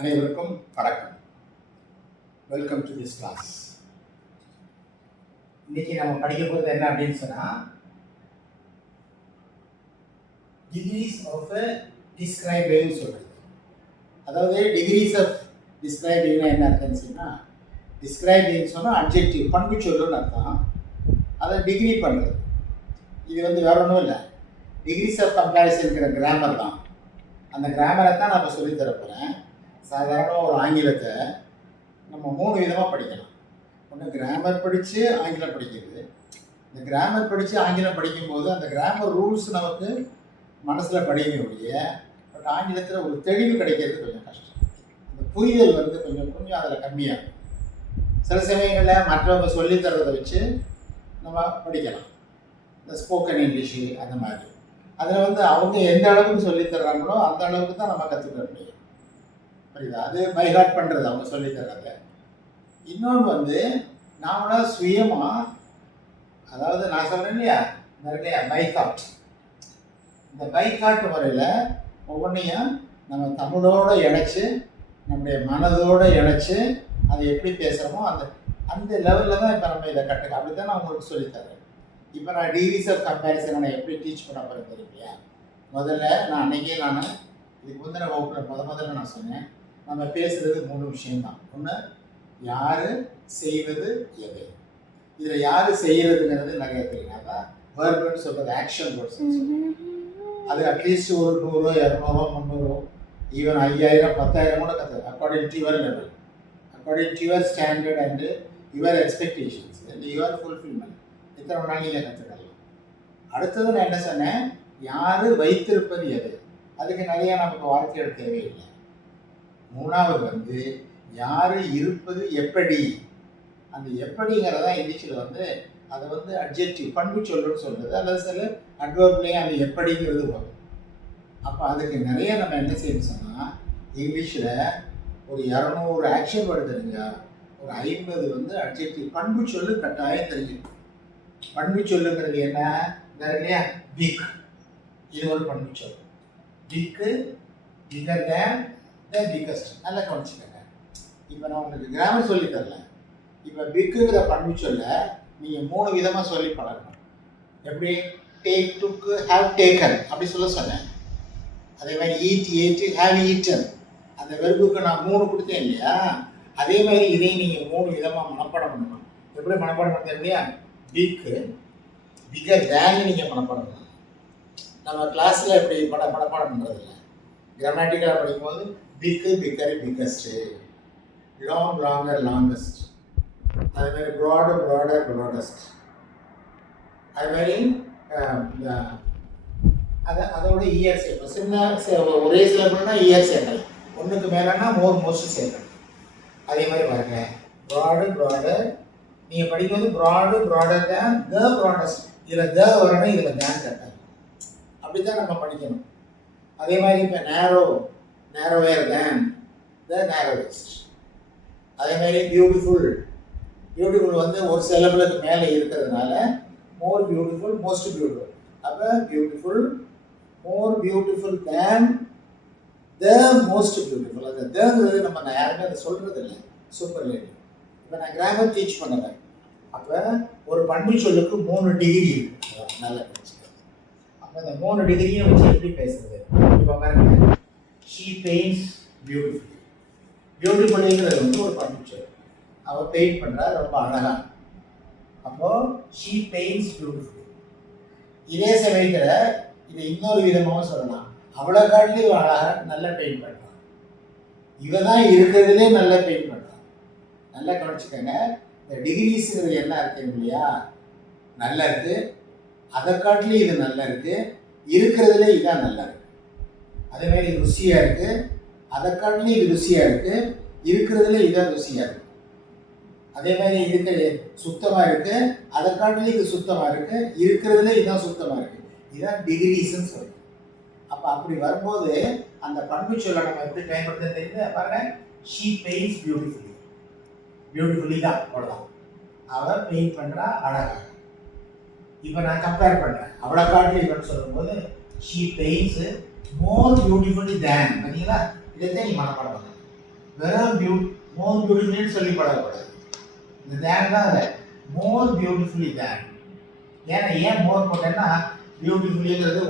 அனைவருக்கும் வணக்கம். Welcome to this class. இன்னைக்கு நம்ம படிக்க போகிறது என்ன அப்படின்னு சொன்னால், டிகிரிஸ் ஆஃப் டிஸ்கிரைபிங் சொல்கிறது. அதாவது டிகிரிஸ் ஆஃப் டிஸ்கிரைபிங்னா என்ன அர்த்தம்னு சொன்னால், டிஸ்கிரைபிங் சொன்னால் அட்ஜெக்டிவ் பண்பு சொல்லுன்னு அர்த்தம். அதை டிகிரி பண்ணுறது. இது வேற ஒன்றும் இல்லை, டிகிரிஸ் ஆஃப் கம்பேரிசன்கிற கிராமர் தான். அந்த கிராமரை தான் நான் இப்போ சொல்லித்தர போகிறேன். சாதாரண ஒரு ஆங்கிலத்தை நம்ம 3 விதமாக படிக்கலாம். ஒன்று கிராமர் படித்து ஆங்கிலம் படிக்கிறது. இந்த கிராமர் படித்து ஆங்கிலம் படிக்கும்போது அந்த கிராமர் ரூல்ஸ் நமக்கு மனசில் படிக்க முடிய, பட் ஆங்கிலத்தில் ஒரு தெளிவு கிடைக்கிறது கொஞ்சம் கஷ்டம். அந்த புரிதல் கொஞ்சம் அதில் கம்மியாகும். சில சமயங்களில் மற்றவங்க சொல்லித்தரதை வச்சு நம்ம படிக்கலாம். இந்த ஸ்போக்கன் இங்கிலீஷு அந்த மாதிரி அதில் அவங்க எந்த அளவுக்கு சொல்லித்தர்றாங்களோ அந்த அளவுக்கு தான் நம்ம கற்றுக்க முடியும். புரியுதா? அது பைஹார்ட் பண்ணுறது அவங்க சொல்லித்தர்றாங்க. இன்னொன்று நாமளாக சுயமாக, அதாவது நான் சொல்கிறேன் இல்லையா பைகாட். இந்த பைகாட் முறையில் ஒவ்வொன்றையும் நம்ம தமிழோடு இணைச்சி, நம்முடைய மனதோடு இணைச்சி அதை எப்படி பேசுகிறோமோ அந்த லெவலில் தான் இப்போ நம்ம இதை கற்றுக்க. அப்படி தான் நான் உங்களுக்கு சொல்லித்தரேன். இப்போ நான் டிகிரிஸ் ஆஃப் கம்பேரிசனை நான் எப்படி டீச் பண்ண போகிறேன் தெரியுங்களா? முதல்ல நான் இதுக்கு முந்தின வகுப்பில் முதல்ல நான் சொன்னேன், நம்ம பேசுகிறது 3 விஷயம்தான். ஒன்று, யார், செய்வது, எது. இதில் யார் செய்கிறதுங்கிறது நிறைய தெரியும். அதான் வேர்புன்னு சொல்கிறது, ஆக்ஷன் வேர்ட்ஸ். அது அட்லீஸ்ட் ஒரு 100, 200, 300, ஈவன் 5000, 10,000 கூட கற்றுக்கலாம். According to your level, according to your standard and your expectations and your fulfilment. எத்தனை நாள் நீங்கள் கற்றுக்கலாம். அடுத்தது நான் என்ன சொன்னேன், யார், வைத்திருப்பது, எது. அதுக்கு நிறையா நமக்கு வார்த்தைகள் தேவையில்லை. மூணாவது யார், இருப்பது, எப்படி. அந்த எப்படிங்கிறதா இங்கிலீஷில் அதை அட்ஜெக்டிவ் பண்பு சொல்லுன்னு சொல்கிறது. அல்லது சில அட்வர்ப்லேயும் அந்த எப்படிங்கிறது வரும். அப்போ அதுக்கு நிறைய நம்ம என்ன செய்யணும்னு சொன்னால், இங்கிலீஷில் ஒரு 200 ஆக்ஷன் வேர்டு தெரிஞ்சா ஒரு 50 அட்ஜெக்டிவ் பண்பு சொல்லு கட்டாயம் தெரிஞ்சுக்கணும். பண்பு சொல்லுங்கிறது என்ன இல்லையா? பிக், இது ஒரு பண்பு சொல். பிக்கு, பிகர் தேன் த பிக்கஸ்ட். நல்லா கவனிச்சுக்கங்க. இப்போ நான் உங்களுக்கு கிராமர் சொல்லி தரல. இப்போ பிக்குங்கிற பண்பு சொல்ல நீங்கள் 3 விதமாக சொல்லி பழகணும். எப்படி? டேக், டுக்கு, ஹேவ் டேக்கன் அப்படி சொன்னேன். அதே மாதிரி ஈட், ஏட்டு, ஹேவ் ஈட்டன். அந்த வெர்புக்கு நான் 3 கொடுத்தேன் இல்லையா? அதே மாதிரி இதையும் நீங்கள் 3 விதமாக மனப்பாடம் பண்ணணும். எப்படி மனப்பாடம் பண்ணுறது இல்லையா? பிக்கு, பிகர் தேன் நீங்கள் மனப்பாடம் பண்ணணும். நம்ம கிளாஸில் எப்படி மனப்பாடம் பண்ணுறது இல்லை. கிராமட்டிக்கலாக படிக்கும்போது பிக்கு, bigger, biggest, long, longer, longest. அதுமாதிரி ப்ராடு, ப்ராடர், ப்ராடஸ்ட். அதுமாதிரி அதோட இயர் சேர்க்கணும். சின்ன ஒரே சிலபுல்னா இயர் சேர்க்கணும். ஒன்றுக்கு மேலேனா மோஸ்ட் சேர்க்கணும். அதே மாதிரி பாருங்க, ப்ராடு, ப்ராடர். நீங்கள் படிக்கும்போது ப்ராடு, ப்ராடர் தேன் த ப்ராடஸ்ட். இதில் த வரணும், இதில் தேன் கட்டாங்க. அப்படி தான் நம்ம படிக்கணும். அதே மாதிரி இப்போ நேரோ, நேரோவேர் தேன் த நேரோவெஸ்ட். அதே மாதிரி பியூட்டிஃபுல், பியூட்டிஃபுல் ஒரு சிலபுலுக்கு மேலே இருக்கிறதுனால மோர் பியூட்டிஃபுல், மோஸ்ட் பியூட்டிஃபுல். அப்போ பியூட்டிஃபுல், மோர் பியூட்டிஃபுல் தேன் த மோஸ்ட் பியூட்டிஃபுல். அந்த தேங்கிறது நம்ம யாருமே அதை சொல்கிறது இல்லை. Super lady. இப்போ நான் கிராமர் டீச் பண்ணுறேன். அப்போ ஒரு பண்பு சொல்லுக்கு 3 டிகிரி இருக்குது. நல்லா தெரிஞ்சுக்கிறேன். அப்போ அந்த 3 டிகிரியும் வச்சு எப்படி பேசுறது? இப்போ பாருங்க, ஷீ பெயிண்ட்ஸ் பியூட்டிஃபுல்லி. பியூட்டிஃபுல்லிங்கிறது ஒரு பண்பு சொல். அவள் பெயிண்ட் பண்ணுறா ரொம்ப அழகாக. அப்போது ஷீ பெயிண்ட்ஸ் பியூட்டிஃபுல்லி. இதே சமயத்தில் இதை இன்னொரு விதமாகவும் சொல்லலாம். அவளை காட்டிலும் அழகாக நல்லா பெயிண்ட் பண்ணுறான். இவ தான் இருக்கிறதுலே நல்லா பெயிண்ட் பண்ணுறான். நல்லா கவனிச்சுக்கோங்க. இந்த டிகிரிஸுங்கிறது என்ன இருக்குங்க இல்லையா? நல்லா இருக்குது, அதை காட்டிலும் இது நல்லா இருக்குது, இருக்கிறதுல இதுதான் நல்லா இருக்குது. அதேமாதிரி இது ருசியாக இருக்குது, அதை காட்டிலும் இது ருசியாக இருக்குது, இருக்கிறதுல இதுதான் ருசியாக இருக்குது. அதே மாதிரி இருக்கிற சுத்தமாக இருக்குது, அதை காட்டிலும் இது சுத்தமாக இருக்குது, இருக்கிறதுல இதுதான் சுத்தமாக இருக்குது. இதுதான் டிகிரிஸ்ன்னு சொல்லுது. அப்போ அப்படி வரும்போது அந்த பண்பு சொல்ல நம்ம எப்படி பயன்படுத்த தெரியுது பாருங்க. She paints beautifully. பியூட்டிஃபுல்லி தான், அவ்வளோதான். அவள் பெயிண்ட் பண்ணுறா அழகாக. இப்போ நான் கம்பேர் பண்ணுறேன், அவளை காட்டி இவன் சொல்லும்போது ஷீ பெயிண்ட்ஸ் மோர் பியூட்டிஃபுல்லி தேன். பார்த்தீங்களா? இதைத்தான் நீ மனப்பாடம் பண்ண. வெறும் மோர் பியூட்டிஃபுல்னு சொல்லி படக்கூடாது. இந்த தேன் தான் அதை மோர் பியூட்டிஃபுல்லி தேன். ஏன் மோர் போட்டேன்னா பியூட்டிஃபுல்லிங்கிறது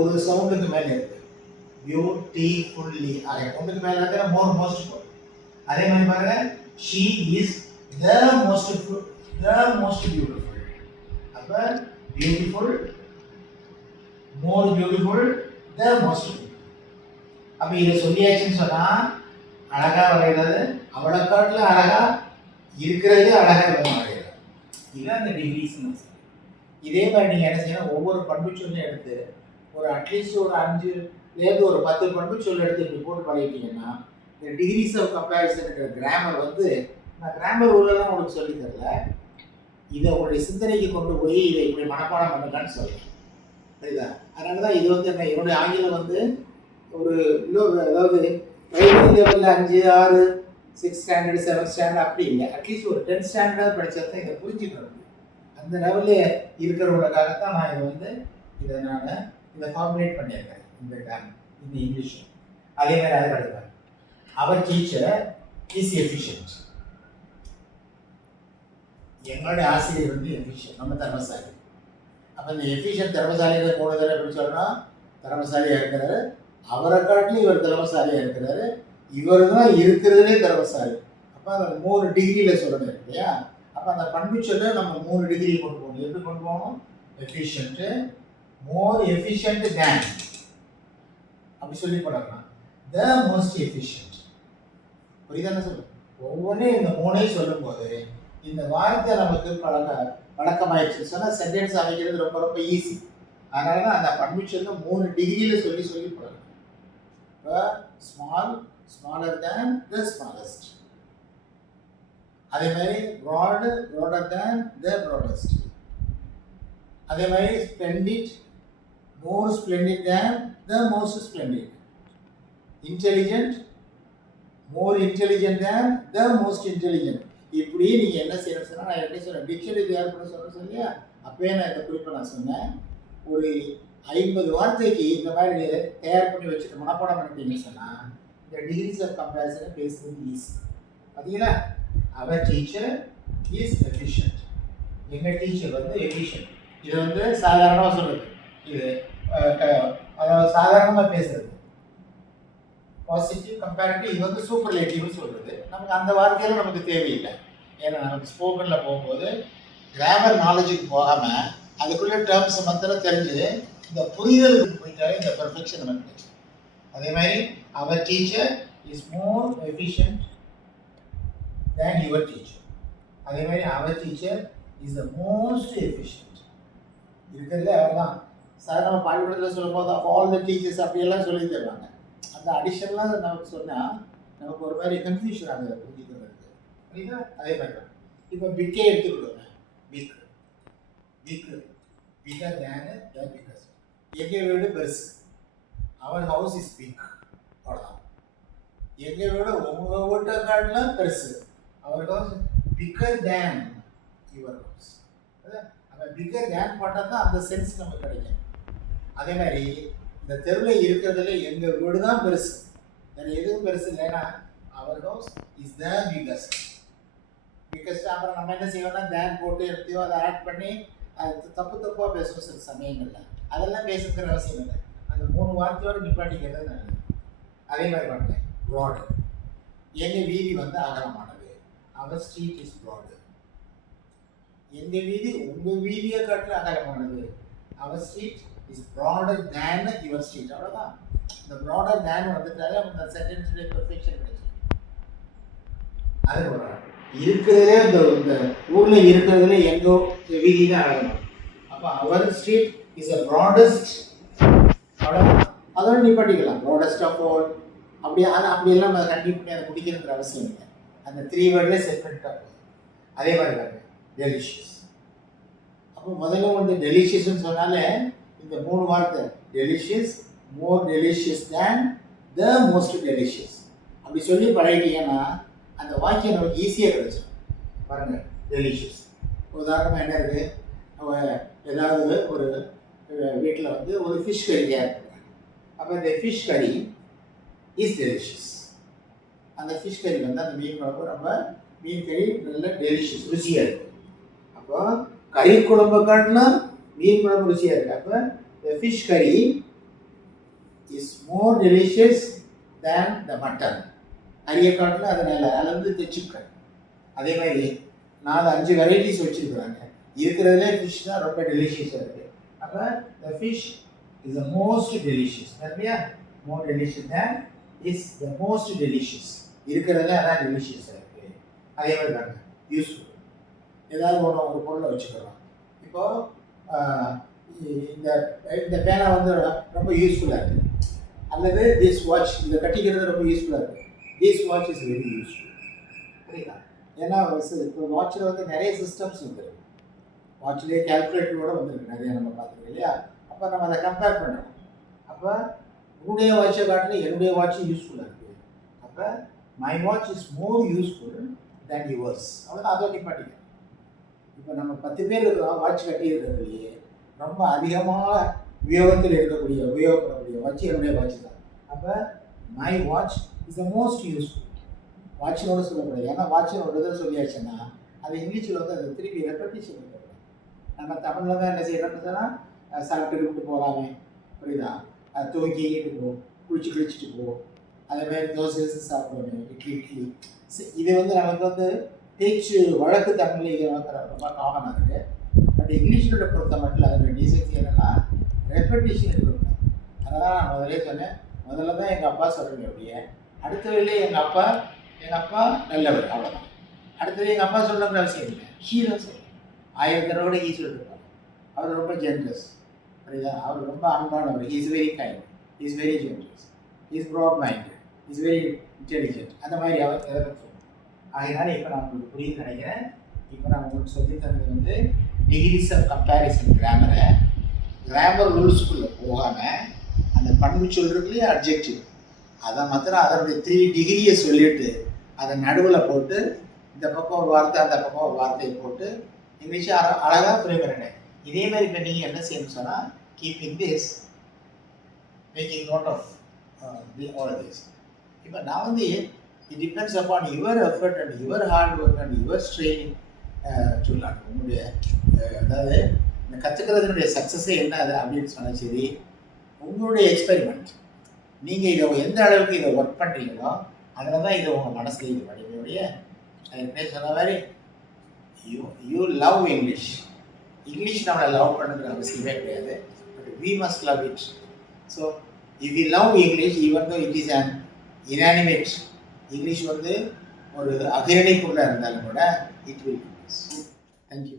ஒரு சவுண்டுக்கு மேலே இருக்கு. பியூட்டிஃபுல்லி அதே ஒன்றுக்கு மேலே இருக்கிற மோஸ்ட் போடும். அதே மாதிரி பாருங்க, she is the most beautiful. அப்போ beautiful, more beautiful, the most beautiful. அப்போ இதை சொல்லியாச்சுன்னு சொன்னால் அழகாக வரைகிறது, அவளை காட்டில் அழகாக இருக்கிறதே அழகாக இவங்க வரைகிறார். இதுதான் அந்த டிகிரிஸ்ன்னு. இதே மாதிரி நீங்கள் என்ன செய்யணும், ஒவ்வொரு பண்பு சொல்லையும் எடுத்து ஒரு அட்லீஸ்ட் ஒரு 5லேருந்து ஒரு 10 பண்பு சொல் எடுத்து இப்படி போட்டு பழகிட்டீங்கன்னா இந்த டிகிரிஸ் ஆஃப் கம்பேரிசன் இருக்கிற கிராமர் வந்து, நான் கிராமர் ஊரெல்லாம் உங்களுக்கு சொல்லி தரல, இதை உங்களுடைய சிந்தனைக்கு கொண்டு போய் இதை இப்படி மனப்பாடம் பண்ணுங்கன்னு சொல்கிறேன். சரிதா? அதனால தான் இது வந்து என்ன, என்னுடைய ஆங்கிலம் வந்து ஒரு அதாவது பிரைமரி லெவலில் 5, 6, 6 ஸ்டாண்டர்ட் 7 ஸ்டாண்டர்ட் அப்படி இல்லை, அட்லீஸ்ட் ஒரு 10 ஸ்டாண்டர்டாக படித்தா தான் இதை புரிஞ்சுக்கணும். அந்த லெவலில் இருக்கிறவங்களுக்காகத்தான் நான் இதை இதை ஃபார்முலேட் பண்ணியிருக்கேன் இந்த இங்கிலீஷ். அதே மாதிரி அதை படிப்பேன். அவர் டீச்சர் இஸ் எஃபிஷியன்ட். எங்களுடைய ஆசிரியர் வந்து எஃபிஷியன்ட், நம்ம திறமசாலி. அப்போ இந்த எஃபிஷியன்ட் திறமசாலியை 3 தடவை எப்படி சொல்லணும், திறமசாலியாக இருக்கிறாரு, அவரை காட்டிலும் இவர் திறமசாலியாக இருக்கிறாரு, இவர் தான் இருக்கிறதுலே திறமசாலி. அப்போ அதை 3 டிகிரியில் சொல்லணும் இல்லையா? அப்போ அந்த பண்பு சொல்ல நம்ம 3 டிகிரி கொண்டு போகணும். எப்படி கொண்டு போகணும்? எஃபிஷியன்ட்டு, மோர் எஃபிஷியன்ட் தேன் அப்படி சொல்லி பழகலாம். த மோஸ்ட் எஃபிஷியன்ட். புரியுதானே சொல்லுங்க? ஒவ்வொன்றையும் இந்த 3ஐயும் சொல்லும் போது இந்த வார்த்தை நமக்கு வழக்கமாயிடுச்சு சொன்னால் சென்டென்ஸ் அமைக்கிறது ரொம்ப ரொம்ப ஈஸி. அதனால தான் அந்த பண்பு சொல்ல 3 டிகிரியில் சொல்லி பழகணும். Small, smaller than, the smallest. அதே மாதிரி ப்ராட், ப்ராடர் தேன், த ப்ராடஸ்ட். அதே மாதிரி ஸ்ப்ளெண்டிட், மோர் ஸ்ப்ளெண்டிட் தேன், the most ஸ்ப்ளெண்டிட். Intelligent, more intelligent than, the most intelligent. இப்படி நீங்கள் என்ன செய்யணும் சொன்னால், நான் எப்படி சொன்னேன், டிக்ஷனரி தயார் பண்ண சொல்கிறேன் இல்லையா? அப்போயே நான் இந்த குறிப்பை நான் சொன்னேன். ஒரு 50 வார்த்தைக்கு இந்த மாதிரி தயார் பண்ணி வச்சுட்டு மனப்பாடம் பண்ணிட்டீங்கன்னு சொன்னால் இந்த டிகிரிஸ் ஆஃப் கம்பேரிசனை பேசுறது ஈஸி. பார்த்தீங்களா? அவர் டீச்சர் இஸ் எஃபிஷியன்ட். எங்கள் டீச்சர் வந்து எஃபிஷியன்ட். இது சாதாரணமாக சொல்கிறது. இது அதாவது சாதாரணமாக பேசுறது. பாசிட்டிவ் கம்பேரிட்டிவ் இது சூப்பர்லேட்டிவ்னு சொல்கிறது. நமக்கு அந்த வார்த்தையில நமக்கு தேவையில்லை. ஏன்னா நமக்கு ஸ்போக்கனில் போகும்போது கிராமர் நாலேஜுக்கு போகாமல் அதுக்குள்ளே டேர்ம்ஸ் மாத்திரம் தெரிஞ்சு இந்த புரிதலுக்கு போயிட்டாலே இந்த பெர்ஃபெக்ஷன் நமக்கு கிடைக்கும். அதே மாதிரி our teacher is more efficient than your teacher. அதே மாதிரி our teacher is the most efficient. இருக்கிறதுல அவர் தான். சார் நம்ம பள்ளிக்கூடத்தில் சொல்லும் போது ஆல் த டீச்சர்ஸ் அப்படியெல்லாம் சொல்லி தருவாங்க. அந்த அடிஷனலாக நமக்கு சொன்னால் நமக்கு ஒரு மாதிரி கன்ஃபியூஷன் ஆகுது புரிஞ்சுக்கிறதுக்கு. புரியுதா? அதே மாதிரி தான். இப்போ பிக்கே எடுத்துக்கிடுவோங்க. Bigger than the biggest. எங்கள் வீடு பெருசு, அவர் ஹவுஸ் இஸ் பிக். அவ்வளோதான். எங்கள் வீடு உங்கள் வீட்டை காட்டிலும் பெருசு, our house bigger than your house. அப்போ பிக்கர் தேன் போட்டால் தான் அந்த சென்ஸ் நமக்கு கிடைக்கும். அதே மாதிரி இந்த தெருவில் இருக்கிறதுல எங்கள் வீடு தான் பெருசு, வேறு எதுவும் பெருசு இல்லைன்னா our house is the biggest. அப்புறம் நம்ம என்ன செய்வோம்னா தேன் போட்டு எடுத்தையோ அதை ஆட் பண்ணி அது தப்பாக பேசுவோம் சில சமயங்களில். அதெல்லாம் பேசுகிற அவசியம் இல்லை. அந்த 3 வார்த்தையோடு நிப்பாட்டிக்கிறது நல்லது. அதே மாதிரி பாருங்க, ப்ராடு. எங்கள் வீதி அகலமானது, அவர் ஸ்ட்ரீட் இஸ் ப்ராடு. எங்கள் வீதி உங்கள் வீதியை காட்டிலும் அகலமானது, our street is broader than your street. அவ்வளோதான். இந்த ப்ராடர் தேன் வந்துட்டாலே அந்த சென்டென்ஸுடைய பெர்ஃபெக்ஷன் கிடைச்சிடும். அது இருக்கிறதுலே இந்த ஊரில் இருக்கிறதுல எங்கோ வீதி தான் அழகணும். அப்போ அவர் ஸ்ட்ரீட் இஸ் அ ப்ராடஸ்ட். அவ்வளோதான். அதோட நிப்பாட்டிக்கலாம். ப்ராடஸ்ட் ஆஃப் ஆல் அப்படியெல்லாம் கண்டிப்பாக அதை முடிக்கணுங்கிற அவசியம் இல்லை. அந்த 3 வேர்ட்லேயே செப்பரேட்டாக போகுது. அதே மாதிரி பாருங்க, டெலிஷியஸ். அப்போ முதல்ல டெலிஷியஸ்ன்னு சொன்னாலே இந்த 3 வார்த்தை delicious, more delicious than, the most delicious அப்படி சொல்லி பழகிட்டீங்கன்னா அந்த வாக்கியம் நமக்கு ஈஸியாக கிடைச்சிடும். பாருங்கள், டெலிஷியஸ். உதாரணமாக என்ன இருக்குது, ஏதாவது ஒரு வீட்டில் ஒரு ஃபிஷ் கறி தயார் பண்ணுறாங்க. அப்போ இந்த ஃபிஷ் கறி இஸ் டெலிஷியஸ். அந்த ஃபிஷ் கறி வந்து அந்த மீன் குழம்பு ரொம்ப மீன் கறி நல்ல டெலிஷியஸ் ருசியாக இருக்கும். அப்போ கறி குழம்பு காட்டிலும் மீன் குழம்பு ருசியாக இருக்குது. அப்போ the fish curry is more delicious than the mutton. கறியை காட்டிலும் அதனால அதில் வந்து இந்த சிக்கன் அதே மாதிரி 4-5 வெரைட்டிஸ் வச்சுருக்குறாங்க. இருக்கிறதுலே ஃபிஷ் தான் ரொம்ப டெலிஷியஸாக இருக்குது. அப்போ the fish is the most delicious. இல்லையா? more delicious than is the most delicious. இருக்கிறதுல அதான் டெலிஷியஸாக இருக்குது. அதே மாதிரி தாங்க யூஸ்ஃபுல். ஏதாவது ஒரு பொருளை வச்சுக்கலாம். இப்போது இந்த இந்த பேனா வந்து ரொம்ப யூஸ்ஃபுல்லாக இருக்குது. அல்லது திஸ் வாட்ச் இதை கட்டிக்கிறது ரொம்ப யூஸ்ஃபுல்லாக இருக்குது. This watch is very useful. புரியுதா? ஏன்னா இப்போ வாட்சில் வந்து நிறைய சிஸ்டம்ஸ் வந்துருக்கு. வாட்சிலே கேல்குலேட்டரோட வந்துருக்கு நிறைய நம்ம பார்த்துருக்கோம் இல்லையா? அப்போ நம்ம அதை கம்பேர் பண்ணுறோம். அப்போ உன்னுடைய வாட்சை காட்டிலும் என்னுடைய வாட்சும் யூஸ்ஃபுல்லாக இருக்குது. அப்போ my watch is more useful than yours. அவ்வளோதான், அதோட நிப்பாட்டிக்க. இப்போ நம்ம 10 பேர் இருக்கிறோம், வாட்ச் கட்டி இருக்கிறதுலையே ரொம்ப அதிகமாக உபயோகப்படக்கூடிய வாட்ச் என்னுடைய வாட்ச் தான். அப்போ my watch is the most useful. வாட்சினோட சொல்லக்கூடாது. ஏன்னா வாட்சினோட சொல்லியாச்சுன்னா அது இங்கிலீஷில் வந்து அதை திருப்பி ரெப்படிஷன் பண்ணக்கூடாது. நம்ம தமிழில் தான் என்ன செய்யணும்னு சொன்னால் சாப்பிட்டு போகலாமே. புரியுதா? துவக்கிட்டு போ, குளிச்சுட்டு போ, அதேமாதிரி தோசை சாப்பிடுவேன், இட்லி. இது வந்து நமக்கு வந்து பேச்சு வழக்கு தமிழில் இது வந்து ரொம்ப காமனாக இருக்குது. பட் இங்கிலீஷோட பொறுத்த மட்டும் அதோட டிசைன்ஸ் என்னென்னா ரெப்படிஷன் இருக்கக்கூடாது. அதனால் நான் முதலே சொன்னேன், முதல்ல தான் எங்கள் அப்பா சொல்கிறேன் அப்படியே, அடுத்த வழியிலே எங்கள் அப்பா நல்லவர், அவ்வளோதான். அடுத்தது எங்கள் அப்பா சொல்லணுங்கிற அவசியம் இல்லை, ஹீ தான் சொல்லுவேன். 1000 தடவை ஈ சொல்லியிருப்பாங்க. அவர் ரொம்ப ஜென்ரஸ். புரியுதா? அவர் ரொம்ப அன்பானவர். Is very kind, is very generous, is broad minded, is very intelligent. அந்த மாதிரி அவர் எதை சொல்லுவோம். அதனால இப்போ நான் உங்களுக்கு புரியுது நினைக்கிறேன். இப்போ நான் உங்களுக்கு சொல்லித்தந்தது வந்து டிகிரிஸ் ஆஃப் கம்பேரிசன் கிராமர் ரூல்ஸுக்குள்ளே போகாமல் அந்த பண்பு சொல்கிறதுலேயே அப்ஜெக்டிவ் அதை மாத்திரம் அதனுடைய 3 டிகிரியை சொல்லிட்டு அதை நடுவில் போட்டு இந்த பக்கம் ஒரு வார்த்தை அந்த பக்கம் ஒரு வார்த்தையை போட்டு இங்கிலீஷை அழகாக ஃப்ரேம் பண்ணிட்டேன். இதே மாதிரி இப்போ நீங்கள் என்ன செய்யணும்னு சொன்னால் keeping this making note of all this. இப்போ நான் வந்து it depends upon your effort and your hard work and your straining to learn. உங்களுடைய அதாவது இந்த கற்றுக்கிறதுனுடைய சக்ஸஸே என்ன அது அப்படின்னு சொன்னால் சரி, உங்களுடைய எக்ஸ்பெரிமெண்ட் நீங்கள் இதை எந்த அளவுக்கு இதை ஒர்க் பண்ணுறீங்களோ அதில் தான் இதை உங்கள் மனசில் இது படிப்படைய. ஏற்கனவே சொன்ன மாதிரி யூ லவ் இங்கிலீஷ் நம்மளை லவ் பண்ணுங்கிற அவசியமே கிடையாது. But we must love it. So if you love English even though it is an inanimate, English வந்து ஒரு அகிரணை பொருளாக இருந்தாலும் கூட இட் வில். தேங்க்யூ.